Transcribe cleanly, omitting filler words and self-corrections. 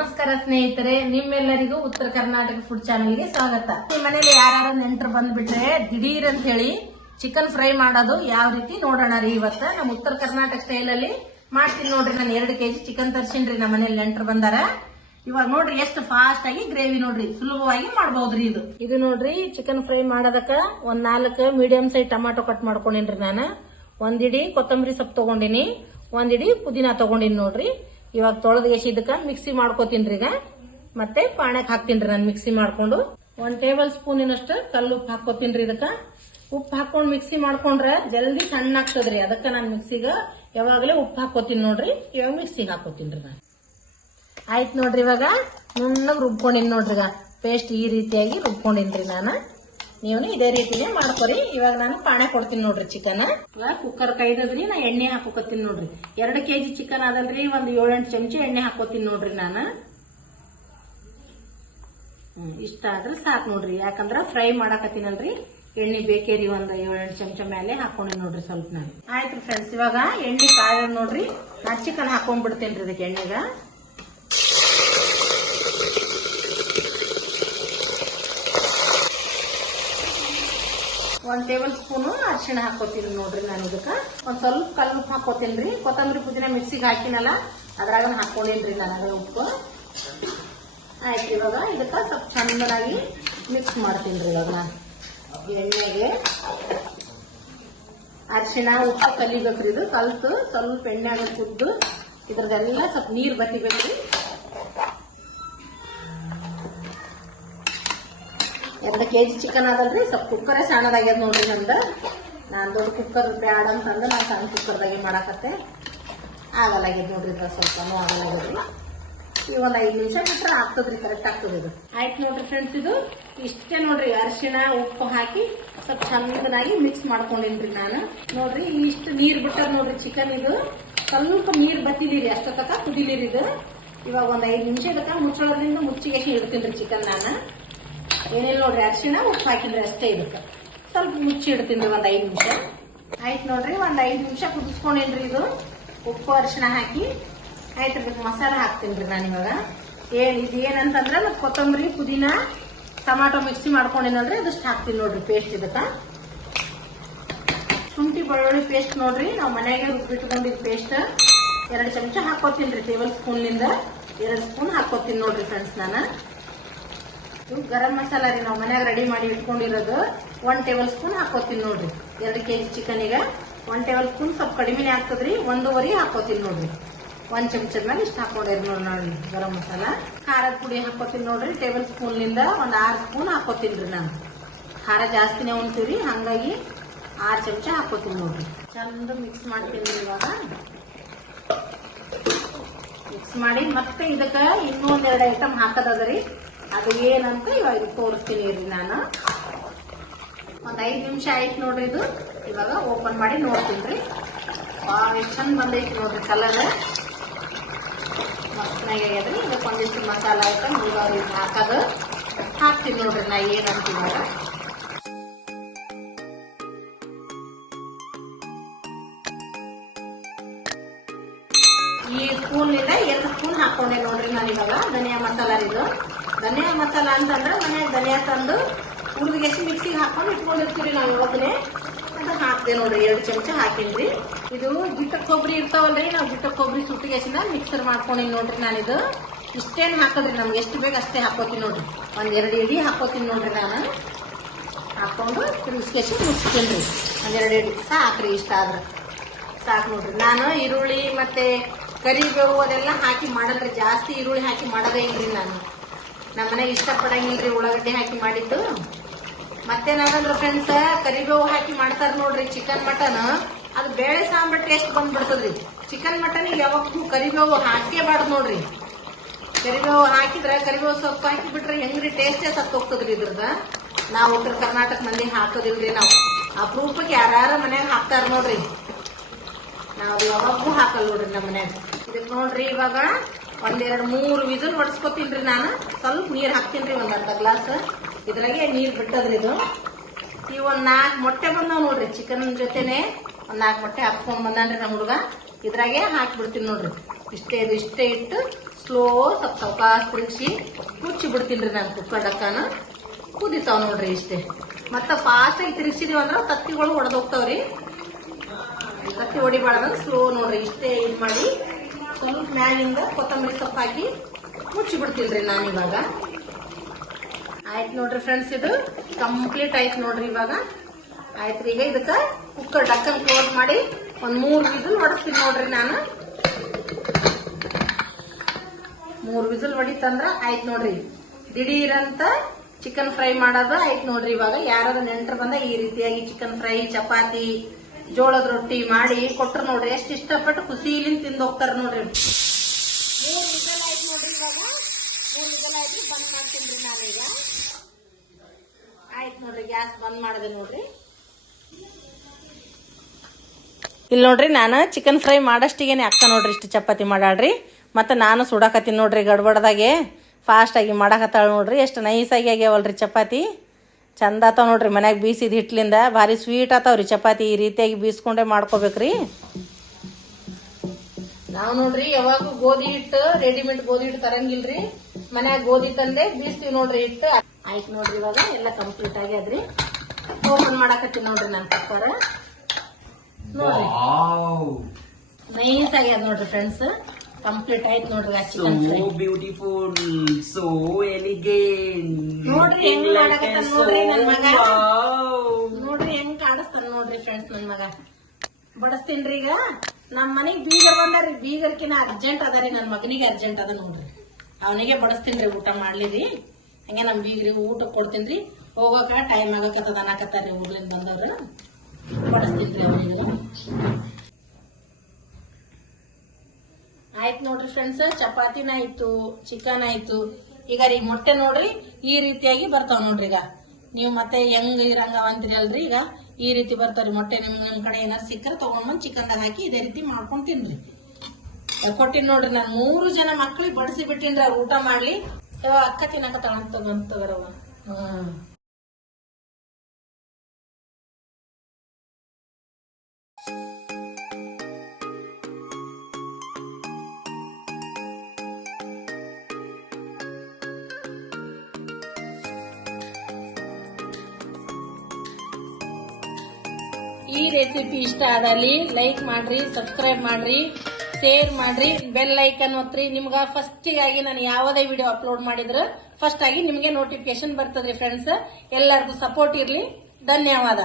ನಮಸ್ಕಾರ ಸ್ನೇಹಿತರೆ, ನಿಮ್ಮೆಲ್ಲರಿಗೂ ಉತ್ತರ ಕರ್ನಾಟಕ ಫುಡ್ ಚಾನೆಲ್ಗೆ ಸ್ವಾಗತ. ನಿಮ್ಮ ಮನೇಲಿ ಯಾರು ನೆಂಟರು ಬಂದ್ಬಿಟ್ರೆ ದಿಢೀರ್ ಅಂತ ಹೇಳಿ ಚಿಕನ್ ಫ್ರೈ ಮಾಡೋದು ಯಾವ ರೀತಿ ನೋಡೋಣ ರೀ. ಇವತ್ತ ನಮ್ಮ ಉತ್ತರ ಕರ್ನಾಟಕ ಸ್ಟೈಲ್ ಅಲ್ಲಿ ಮಾಡ್ತೀನಿ ನೋಡ್ರಿ. ನಾನು 2 kg ಚಿಕನ್ ತರ್ಸಿನ್ರಿ. ನಮ್ಮ ಮನೇಲಿ ನೆಂಟರು ಬಂದಾರ. ಇವಾಗ ನೋಡ್ರಿ ಎಷ್ಟು ಫಾಸ್ಟ್ ಆಗಿ ಗ್ರೇವಿ ನೋಡ್ರಿ ಸುಲಭವಾಗಿ ಮಾಡಬಹುದ್ರಿ. ಇದು ನೋಡ್ರಿ ಚಿಕನ್ ಫ್ರೈ ಮಾಡೋದಕ್ಕ ಒಂದ್ 4 ಮೀಡಿಯಂ ಸೈಜ್ ಟೊಮಾಟೊ ಕಟ್ ಮಾಡ್ಕೊಂಡಿನ್ರಿ. ನಾನು ಒಂದಿಡಿ ಕೊತ್ತಂಬರಿ ಸೊಪ್ಪು ತಗೊಂಡಿನಿ, ಒಂದಿಡಿ ಪುದೀನಾ ತಗೊಂಡಿನಿ ನೋಡ್ರಿ. ಇವಾಗ ತೊಳೆದು ಎಸಿದಕ್ಕ ಮಿಕ್ಸಿ ಮಾಡ್ಕೋತೀನ್ರಿ. ಈಗ ಮತ್ತೆ ಪಾಣ್ಯಾಕ್ ಹಾಕ್ತೀನ್ರಿ. ನಾನು ಮಿಕ್ಸಿ ಮಾಡ್ಕೊಂಡು 1 ಟೇಬಲ್ ಸ್ಪೂನಿನಷ್ಟು ಕಲ್ಲು ಉಪ್ಪು ಹಾಕೋತೀನ್ರಿ. ಇದಕ್ಕ ಉಪ್ಪು ಹಾಕೊಂಡ್ ಮಿಕ್ಸಿ ಮಾಡ್ಕೊಂಡ್ರೆ ಜಲ್ದಿ ಸಣ್ಣ ಆಗ್ತದ್ರಿ. ಅದಕ್ಕ ನಾನು ಮಿಕ್ಸಿಗ ಯಾವಾಗಲೇ ಉಪ್ಪು ಹಾಕೋತೀನಿ ನೋಡ್ರಿ. ಇವಾಗ ಮಿಕ್ಸಿಗೆ ಹಾಕೋತೀನ್ರಿ. ನಾನು ಆಯ್ತು ನೋಡ್ರಿ. ಇವಾಗ ನುಣ್ಣಗ್ ರುಬ್ಕೊಂಡಿನಿ ನೋಡ್ರಿ. ಈಗ ಪೇಸ್ಟ್ ಈ ರೀತಿಯಾಗಿ ರುಬ್ಕೊಂಡಿನ್ರಿ. ನಾನು ನೀವು ಇದೇ ರೀತಿನೇ ಮಾಡ್ಕೊರಿ. ಇವಾಗ ನಾನು ಪಾಣೆ ಕೊಡ್ತೀನಿ ನೋಡ್ರಿ. ಚಿಕನ್ ಇವಾಗ ಕುಕ್ಕರ್ ಕೈದದ್ರಿ. ನಾ ಎಣ್ಣೆ ಹಾಕೋತೀನಿ ನೋಡ್ರಿ. 2 kg ಚಿಕನ್ ಅದಲ್ರಿ, ಒಂದು 7-8 ಚಮಚ ಎಣ್ಣೆ ಹಾಕೋತೀನಿ ನೋಡ್ರಿ. ನಾನು ಇಷ್ಟ ಆದ್ರೆ ಸಾಕು ನೋಡ್ರಿ. ಯಾಕಂದ್ರ ಫ್ರೈ ಮಾಡಾಕತ್ತೀನಲ್ರಿ, ಎಣ್ಣೆ ಬೇಕೇರಿ. ಒಂದ್ 7-8 ಚಮಚ ಮೇಲೆ ಹಾಕೊಂಡಿ ನೋಡ್ರಿ ಸ್ವಲ್ಪ. ನಾನು ಆಯ್ತು ಫ್ರೆಂಡ್ಸ್, ಇವಾಗ ಎಣ್ಣೆ ಕಾಯ ನೋಡ್ರಿ. ನಾ ಚಿಕನ್ ಹಾಕೊಂಡ್ಬಿಡ್ತೇನ್ರಿ ಇದಕ್ಕೆ ಎಣ್ಣೆಗ. ಒಂದ್ ಟೇಬಲ್ ಸ್ಪೂನ್ ಅರಿಶಿಣ ಹಾಕೋತೀನಿ ನೋಡ್ರಿ. ನಾನು ಇದಕ್ಕ ಒಂದ್ ಸ್ವಲ್ಪ ಕಲ್ಲು ಉಪ್ಪು ಹಾಕೋತೀನ್ರಿ. ಕೊತ್ತಂಬರಿ ಪುದೀನ ಮಿಕ್ಸಿಗೆ ಹಾಕಿನಲ್ಲ ಅದ್ರಾಗ ಹಾಕೊಂಡಿನ್ರಿ ನಾನು ಉಪ್ಪು. ಆಯ್ತು, ಇವಾಗ ಇದಕ್ಕ ಸ್ವಲ್ಪ ಚಂದನಾಗಿ ಮಿಕ್ಸ್ ಮಾಡ್ತೀನಿ. ಇವಾಗ ನಾನು ಎಣ್ಣೆಗೆ ಅರಿಶಿಣ ಉಪ್ಪು ಕಲಿಬೇಕ್ರಿ. ಇದು ಕಲ್ತು ಸ್ವಲ್ಪ ಎಣ್ಣೆಗೆ ಕುದ್ದು ಇದ್ರದೆಲ್ಲ ಸ್ವಲ್ಪ ನೀರ್ ಬತ್ತಿಬೇಕ್ರಿ. 2 kg ಚಿಕನ್ ಅದಲ್ರಿ, ಸ್ವಲ್ಪ ಕುಕ್ಕರೇ ಸಣ್ಣದಾಗ್ಯದ ನೋಡ್ರಿ. ನಂದು ನಾನು ದೊಡ್ಡ ಕುಕ್ಕರ್ ಬ್ಯಾಡ ಅಂತಂದ್ರೆ ನಾನು ಸಣ್ಣ ಕುಕ್ಕರ್ದಾಗೆ ಮಾಡಾಕತ್ತೆ. ಆಗಲ್ಲಾಗ್ಯದ ನೋಡ್ರಿ. ಸ್ವಲ್ಪನೂ ಆಗಲ್ಲಾಗ್ಯದ್ರಿ. ಈಗ ಒಂದ್ 5 ನಿಮಿಷ ಬಿಟ್ರೆ ಆಗ್ತದ್ರಿ, ಕರೆಕ್ಟ್ ಆಗ್ತದ. ಇದು ಆಯ್ತು ನೋಡ್ರಿ ಫ್ರೆಂಡ್ಸ್. ಇದು ಇಷ್ಟೇ ನೋಡ್ರಿ. ಅರಿಶಿಣ ಉಪ್ಪು ಹಾಕಿ ಸ್ವಲ್ಪ ಚಂದನಾಗಿ ಮಿಕ್ಸ್ ಮಾಡ್ಕೊಂಡಿನ್ರಿ. ನಾನು ನೋಡ್ರಿ ಇಷ್ಟು ನೀರ್ ಬಿಟ್ಟದ ನೋಡ್ರಿ ಚಿಕನ್. ಇದು ಸ್ವಲ್ಪ ನೀರ್ ಬತ್ತಿದಿರಿ, ಅಷ್ಟೊತ್ತಕ ಕುದಿಲಿರಿ. ಇದು ಇವಾಗ ಒಂದ್ 5 ನಿಮಿಷ ಇದಕ್ಕ ಮುಚ್ಚಳದಿಂದ ಮುಚ್ಚಿಗೆ ಇಡ್ತೀನಿ ಚಿಕನ್. ನಾನು ಏನಿಲ್ಲ ನೋಡ್ರಿ, ಅರಿಶಿಣ ಉಪ್ಪು ಹಾಕಿದ್ರೆ ಅಷ್ಟೇ. ಇದಕ್ಕ ಸ್ವಲ್ಪ ಮುಚ್ಚಿ ಇಡ್ತೀನಿ ಒಂದ್ 5 ನಿಮಿಷ. ಆಯ್ತು ನೋಡ್ರಿ, ಒಂದ್ 5 ನಿಮಿಷ ಕುದಿಸ್ಕೊಂಡೇನ್ರಿ. ಇದು ಉಪ್ಪು ಅರಿಶಿಣ ಹಾಕಿ ಆಯ್ತು. ಇದಕ್ಕೆ ಮಸಾಲ ಹಾಕ್ತೀನಿ ನಾನು ಇವಾಗ. ಇದು ಏನಂತಂದ್ರೆ ಮತ್ತೆ ಕೊತ್ತಂಬರಿ ಪುದೀನಾ ಟೊಮಾಟೊ ಮಿಕ್ಸಿ ಮಾಡ್ಕೊಂಡಿನಲ್ರಿ, ಅದಷ್ಟು ಹಾಕ್ತೀನಿ ನೋಡ್ರಿ ಪೇಸ್ಟ್. ಇದಕ್ಕ ಶುಂಠಿ ಬೆಳ್ಳುಳ್ಳಿ ಪೇಸ್ಟ್ ನೋಡ್ರಿ, ನಾವು ಮನೆಯಾಗೆ ರುಬ್ಬಿಟ್ಕೊಂಡಿದ್ ಪೇಸ್ಟ್ 2 ಚಮಚ ಹಾಕೋತೀನಿ. ಟೇಬಲ್ ಸ್ಪೂನ್ನಿಂದ 2 ಸ್ಪೂನ್ ಹಾಕೋತೀನಿ ನೋಡ್ರಿ ಫ್ರೆಂಡ್ಸ್. ನಾನು ಗರಂ ಮಸಾಲ ರೀ, ನಾವು ಮನ್ಯಾಗ ರೆಡಿ ಮಾಡಿ ಇಟ್ಕೊಂಡಿರೋದು 1 ಟೇಬಲ್ ಸ್ಪೂನ್ ಹಾಕೋತೀನಿ ನೋಡ್ರಿ. 2 kg ಚಿಕನ್ಗ 1 ಟೇಬಲ್ ಸ್ಪೂನ್ ಸ್ವಲ್ಪ ಕಡಿಮೆನೆ ಆಗ್ತದ್ರಿ. 1.5 ಹಾಕೋತೀನಿ ನೋಡ್ರಿ. 1 ಚಮಚದ ಮೇಲೆ ಇಷ್ಟ ಹಾಕೊಂಡಿರಿ ನೋಡಿ ಗರಂ ಮಸಾಲ. ಖಾರದ ಪುಡಿ ಹಾಕೋತೀನಿ ನೋಡ್ರಿ. ಟೇಬಲ್ ಸ್ಪೂನ್ಲಿಂದ ಒಂದ್ 6 ಸ್ಪೂನ್ ಹಾಕೋತೀನಿ. ನಾನು ಖಾರ ಜಾಸ್ತಿನೇ ಉಣ್ತೀವಿ, ಹಂಗಾಗಿ 6 ಚಮಚ ಹಾಕೋತೀನಿ ನೋಡ್ರಿ. ಚಂದ ಮಿಕ್ಸ್ ಮಾಡ್ತೀನಿ. ಇವಾಗ ಮಿಕ್ಸ್ ಮಾಡಿ ಮತ್ತೆ ಇದಕ್ಕ ಇನ್ನೊಂದ್ 2 ಐಟಮ್ ಹಾಕದದ್ರಿ. ಅದು ಏನಂತ ಇವಾಗ ತೋರಿಸ್ತೀನಿ ರೀ. ನಾನು ಒಂದ್ 5 ನಿಮಿಷ ಆಯ್ತು ನೋಡ್ರಿ. ಇದು ಇವಾಗ ಓಪನ್ ಮಾಡಿ ನೋಡ್ತೀನಿ. ಎಷ್ಟು ಚಂದ ಬಂದೈತಿ ನೋಡ್ರಿ ಕಲರ್. ಮಸ್ತಾಗ್ಯಾದ್ರಿ. ಇದಕ್ಕೆ ಒಂದಿಷ್ಟು ಮಸಾಲ ಐಟಮ್ ಇವಾಗ ಹಾಕೋದು ಹಾಕ್ತೀನಿ ನೋಡ್ರಿ. ನಾ ಏನಂತ ಇವಾಗ ಈ ಸ್ಪೂನ್ನಿಂದ 2 ಸ್ಪೂನ್ ಹಾಕೊಂಡೆ ನೋಡ್ರಿ. ನಾನು ಇವಾಗ ಧನಿಯಾ ಮಸಾಲ. ಇದು ಧನಿಯಾ ಮಸಾಲ ಅಂತಂದ್ರೆ ಮನ್ಯಾಗ ಧನಿಯಾ ತಂದು ಹುರಿದ್ಗೆಸಿ ಮಿಕ್ಸಿಗೆ ಹಾಕೊಂಡು ಇಟ್ಕೊಂಡಿರ್ತೀವಿ ನಾವು. ಇವಾಗನೇ ಅದು ಹಾಕ್ದೆ ನೋಡ್ರಿ. 2 ಚಮಚ ಹಾಕಿನ್ರಿ. ಇದು ಬಿಟ್ಟ ಕೊಬ್ಬರಿ ಇರ್ತಾವಲ್ರಿ, ನಾವು ಬಿಟ್ಟ ಕೊಬ್ಬರಿ ಸುಟ್ಟಿಗೆಸಿನ ಮಿಕ್ಸರ್ ಮಾಡ್ಕೊಂಡಿನಿ ನೋಡ್ರಿ. ನಾನಿದು ಇಷ್ಟೇನು ಹಾಕೋದ್ರಿ, ನಮ್ಗೆ ಎಷ್ಟು ಬೇಕು ಅಷ್ಟೇ ಹಾಕೋತೀನಿ ನೋಡ್ರಿ. ಒಂದ್ 2 ಇಡಿ ಹಾಕೋತೀನಿ ನೋಡ್ರಿ. ನಾನು ಹಾಕೊಂಡು ತಿರ್ಗಿಸ್ಕೇಸಿ ಮುಗಿಸ್ತೀನಿ. ಒಂದ್ 2 ಇಡಿ ಸಾಕ್ರಿ. ಇಷ್ಟ ಆದ್ರೆ ಸಾಕು ನೋಡ್ರಿ. ನಾನು ಈರುಳ್ಳಿ ಮತ್ತೆ ಕರಿಬೇವು ಅದೆಲ್ಲ ಹಾಕಿ ಮಾಡಲ್ರಿ. ಜಾಸ್ತಿ ಈರುಳ್ಳಿ ಹಾಕಿ ಮಾಡೋದೇ ಇಲ್ರಿ. ನಾನು ನಮ್ಮ ಮನೆಗೆ ಇಷ್ಟಪಡಂಗಿಲ್ರಿ ಉಳ್ಳಾಗಡ್ಡಿ ಹಾಕಿ ಮಾಡಿದ್ದು. ಮತ್ತೇನಾಗಂದ್ರ ಫ್ರೆಂಡ್ಸ್, ಕರಿಬೇವು ಹಾಕಿ ಮಾಡ್ತಾರ ನೋಡ್ರಿ ಚಿಕನ್ ಮಟನ್. ಅದು ಬೇಳೆ ಸಾಂಬಾರ್ ಟೇಸ್ಟ್ ಬಂದ್ಬಿಡ್ತದ್ರಿ. ಚಿಕನ್ ಮಟನ್ ಯಾವಾಗೂ ಕರಿಬೇವು ಹಾಕೇಬಾರ್ದು ನೋಡ್ರಿ. ಕರಿಬೇವು ಹಾಕಿದ್ರೆ ಕರಿಬೇವು ಸೊಪ್ಪು ಹಾಕಿ ಬಿಟ್ರೆ ಹೆಂಗ್ರಿ ಟೇಸ್ಟೇ ಸತ್ತು ಹೋಗ್ತದ್ರಿ. ಇದ್ರದ ನಾವು ಉತ್ತರ ಕರ್ನಾಟಕ ಮಂದಿ ಹಾಕೋದಿಲ್ರಿ. ನಾವು ಅಪರೂಪಕ್ಕೆ ಯಾರು ಮನ್ಯಾಗ ಹಾಕ್ತಾರ ನೋಡ್ರಿ. ನಾವು ಯಾವಾಗೂ ಹಾಕಲ್ ನೋಡ್ರಿ ನಮ್ಮ ಮನ್ಯಾಗ. ಇದಕ್ ನೋಡ್ರಿ ಇವಾಗ 1-2-3 ವಿಸಿಲ್ ಹೊಡ್ಸ್ಕೊತೀನ್ರಿ. ನಾನು ಸ್ವಲ್ಪ ನೀರ್ ಹಾಕ್ತೀನ್ರಿ, ಒಂದ್ ಅರ್ಧ ಗ್ಲಾಸ್. ಇದ್ರಾಗೆ ನೀರ್ ಬಿಟ್ಟದ್ರಿ. ಇದು ಈ ಒಂದ್ 4 ಮೊಟ್ಟೆ ಬಂದಾವ್ ನೋಡ್ರಿ. ಚಿಕನ್ ಜೊತೆನೆ ಒಂದ್ 4 ಮೊಟ್ಟೆ ಹಾಕ್ಕೊಂಡ್ ಬಂದಾನ್ರಿ ನಮ್ಮ ಹುಡುಗ. ಇದ್ರಾಗೆ ಹಾಕ್ಬಿಡ್ತೀನಿ ನೋಡ್ರಿ. ಇಷ್ಟೇ ಇಟ್ಟು ಸ್ಲೋ ಸ್ವಲ್ಪ ಸಾವಕಾಶ ತಿರುಗಿಸಿ ಮುಚ್ಚಿ ಬಿಡ್ತೀನಿ ರೀ ನಾನು. ಕುಕ್ಕರ್ ಡಕ್ಕನ ಕುದಿತಾವ ನೋಡ್ರಿ ಇಷ್ಟೇ. ಮತ್ತೆ ಫಾಸ್ಟ್ ಆಗಿ ತಿರುಗಿಸಿದೀವಿ ಅಂದ್ರೆ ತತ್ತಿಗಳು ಒಡೆದೋಗ್ತಾವ್ರಿ. ತತ್ತಿ ಹೊಡಿಬಾರ್ದಂದ್ರೆ ಸ್ಲೋ ನೋಡ್ರಿ. ಇಷ್ಟೇ ಇದು ಮಾಡಿ ಸ್ವಲ್ಪ ಮ್ಯಾಲಿಂದ ಕೊತ್ತಂಬರಿ ಸೊಪ್ಪು ಹಾಕಿ ಮುಚ್ಚಿ ಬಿಡ್ತೀನಿ ನಾನು ಇವಾಗ. ಆಯ್ತು ನೋಡ್ರಿ ಫ್ರೆಂಡ್ಸ್, ಇದು ಕಂಪ್ಲೀಟ್ ಆಯ್ತು ನೋಡ್ರಿ ಇವಾಗ. ಆಯ್ತು ಈಗ ಇದಕ್ಕೆ ಕುಕ್ಕರ್ ಡಕ್ಕನ್ ಕ್ಲೋಸ್ ಮಾಡಿ ಒಂದ್ 3 ವಿಸಿಲ್ ಹೊಡಿಸ್ತೀನಿ ನೋಡ್ರಿ ನಾನು. 3 ವಿಸಿಲ್ ಹೊಡಿತಂದ್ರ ಆಯ್ತು ನೋಡ್ರಿ. ದಿಢೀರಂತ ಚಿಕನ್ ಫ್ರೈ ಮಾಡೋದು ಆಯ್ತು ನೋಡ್ರಿ. ಇವಾಗ ಯಾರಾದ್ರೂ ನೆಂಟರು ಬಂದ ಈ ರೀತಿಯಾಗಿ ಚಿಕನ್ ಫ್ರೈ, ಚಪಾತಿ, ಜೋಳದ ರೊಟ್ಟಿ ಮಾಡಿ ಕೊಟ್ರು ನೋಡ್ರಿ ಎಷ್ಟು ಇಷ್ಟಪಟ್ಟು ಖುಷಿಲಿಂದ ತಿಂದು ಹೋಗ್ತಾರ ನೋಡ್ರಿ. 3 ವಿಸಿಲ್ ಆಯ್ತು ನೋಡ್ರಿ ಇವಾಗ. 3 ವಿಸಿಲ್ ಆಯ್ತು, ಬಂದ್ ಮಾಡ್ತೀನಿ ನಾನೀಗ. ಆಯ್ತು ನೋಡ್ರಿ, ಗ್ಯಾಸ್ ಬಂದ್ ಮಾಡಿದೆ ನೋಡ್ರಿ. ಇಲ್ಲಿ ನೋಡ್ರಿ ನಾನು ಚಿಕನ್ ಫ್ರೈ ಮಾಡಷ್ಟಿಗೇನೆ ಅಕ್ಕ ನೋಡ್ರಿ ಇಷ್ಟು ಚಪಾತಿ ಮಾಡಾಳ್ರಿ. ಮತ್ತೆ ನಾನು ಸುಡಾಕತ್ತೀನಿ ನೋಡ್ರಿ ಗಡ್ಬಡದಾಗೆ. ಫಾಸ್ಟ್ ಆಗಿ ಮಾಡಾಕತ್ತಾಳ ನೋಡ್ರಿ. ಎಷ್ಟು ನೈಸಾಗಿ ಆಗ್ಯಾವಲ್ರಿ ಚಪಾತಿ. ಚಂದ ಆತಾವ ನೋಡ್ರಿ. ಮನ್ಯಾಗ ಬೀಸಿದ ಹಿಟ್ಲಿಂದ ಭಾರಿ ಸ್ವೀಟ್ ಆತಾವ್ರಿ ಚಪಾತಿ. ಈ ರೀತಿಯಾಗಿ ಬೀಸ್ಕೊಂಡೇ ಮಾಡ್ಕೋಬೇಕ್ರಿ. ನಾವು ನೋಡ್ರಿ ಯಾವಾಗೂ ಗೋಧಿ ಹಿಟ್ಟು, ರೆಡಿಮೇಡ್ ಗೋಧಿ ಹಿಟ್ಟು ತರಂಗಿಲ್ರಿ. ಮನ್ಯಾಗ ಗೋಧಿ ತಂದೆ ಬೀಸ್ತೀವಿ ನೋಡ್ರಿ ಹಿಟ್ಟು. ಆಯ್ತು ನೋಡ್ರಿ ಇವಾಗ ಎಲ್ಲ ಕಂಪ್ಲೀಟ್ ಆಗ್ಯಾದ್ರಿ. ಓಪನ್ ಮಾಡಾಕತ್ತೀನಿ ನೋಡ್ರಿ ನಾನು ಕುಕ್ಕರ್. ನೋಡ್ರಿ ನೈಸ್ ಆಗ್ಯದ ನೋಡ್ರಿ ಫ್ರೆಂಡ್ಸ್. ಕಂಪ್ಲೀಟ್ ಆಯ್ತು ನೋಡ್ರಿ chicken fry. Beautiful, so elegant. ನೋಡ್ರಿ ಹೆಂಗ್ ಮಾಡಾಕತ್ತಾನ ನೋಡ್ರಿ ನನ್ ಮಗ. ನೋಡ್ರಿ ಹೆಂಗ್ ಕಾಣಿಸ್ತಾನ ನೋಡ್ರಿ ಫ್ರೆಂಡ್ಸ್ ನನ್ ಮಗ. ಬಡಸ್ತೀನ್ರಿ ಈಗ. ನಮ್ ಮನೆಗ್ ಬೀಗರ್ ಬಂದಾರಿ. ಬೀಗರ್ಕಿನ ಅರ್ಜೆಂಟ್ ಅದಾರಿ. ನನ್ ಮಗನಿಗೆ ಅರ್ಜೆಂಟ್ ಅದ ನೋಡ್ರಿ. ಅವನಿಗೆ ಬಡಸ್ತೀನ್ರಿ ಊಟ ಮಾಡ್ಲಿರಿ. ಹಂಗೆ ನಮ್ ಬೀಗರಿಗೆ ಊಟ ಕೊಡ್ತೀನ್ರಿ. ಹೋಗೋಕ ಟೈಮ್ ಆಗಕತ್ತದ ಅನ್ನಕತ್ತಾರ್ರಿ ಊರ್ಲಿಂದ ಬಂದವ್ರು. ಬಡಸ್ತೀನ್ರಿ ಅವನಿಗೆ. ಆಯ್ತು ನೋಡ್ರಿ ಫ್ರೆಂಡ್ಸ್, ಚಪಾತಿನ ಆಯ್ತು, ಚಿಕನ್ ಆಯ್ತು. ಈಗ ರೀ ಮೊಟ್ಟೆ ನೋಡ್ರಿ ಈ ರೀತಿಯಾಗಿ ಬರ್ತಾವ ನೋಡ್ರಿ. ಈಗ ನೀವು ಮತ್ತೆ ಹೆಂಗ್ ಇರಂಗ ಅಂತೀರಿ ಅಲ್ರಿ. ಈಗ ಈ ರೀತಿ ಬರ್ತಾವ್ರಿ ಮೊಟ್ಟೆ. ನಿಮ್ ಕಡೆ ಏನಾರು ಸಿಕ್ಕರೆ ತಗೊಂಡ್ಬಂದ್ ಚಿಕನ್ದಾಗ ಹಾಕಿ ಇದೇ ರೀತಿ ಮಾಡ್ಕೊಂಡ್ ತಿನ್ರಿ. ಕೊಟ್ಟಿನ್ ನೋಡ್ರಿ ನಾನು 3 ಜನ ಮಕ್ಳಿಗೆ ಬಡಿಸಿ ಬಿಟ್ಟಿನ್ರಿ ಅವ್ರು ಊಟ ಮಾಡ್ಲಿ. ಅಕ್ಕ ತಿನ್ನಕತ್ತಾಳ ಅಂತಗರವ. ಈ ರೆಸಿಪಿ ಇಷ್ಟ ಆದಲ್ಲಿ ಲೈಕ್ ಮಾಡ್ರಿ, ಸಬ್ಸ್ಕ್ರೈಬ್ ಮಾಡ್ರಿ, ಶೇರ್ ಮಾಡ್ರಿ, ಬೆಲ್ ಐಕನ್ ಒತ್ತ್ರಿ. ನಿಮ್ಗ ಫಸ್ಟಿಗಾಗಿ ನಾನು ಯಾವುದೇ ವಿಡಿಯೋ ಅಪ್ಲೋಡ್ ಮಾಡಿದ್ರು ಫಸ್ಟ್ ಆಗಿ ನಿಮ್ಗೆ ನೋಟಿಫಿಕೇಶನ್ ಬರ್ತದ್ರಿ ಫ್ರೆಂಡ್ಸ್. ಎಲ್ಲರಿಗೂ ಸಪೋರ್ಟ್ ಇರ್ಲಿ. ಧನ್ಯವಾದ.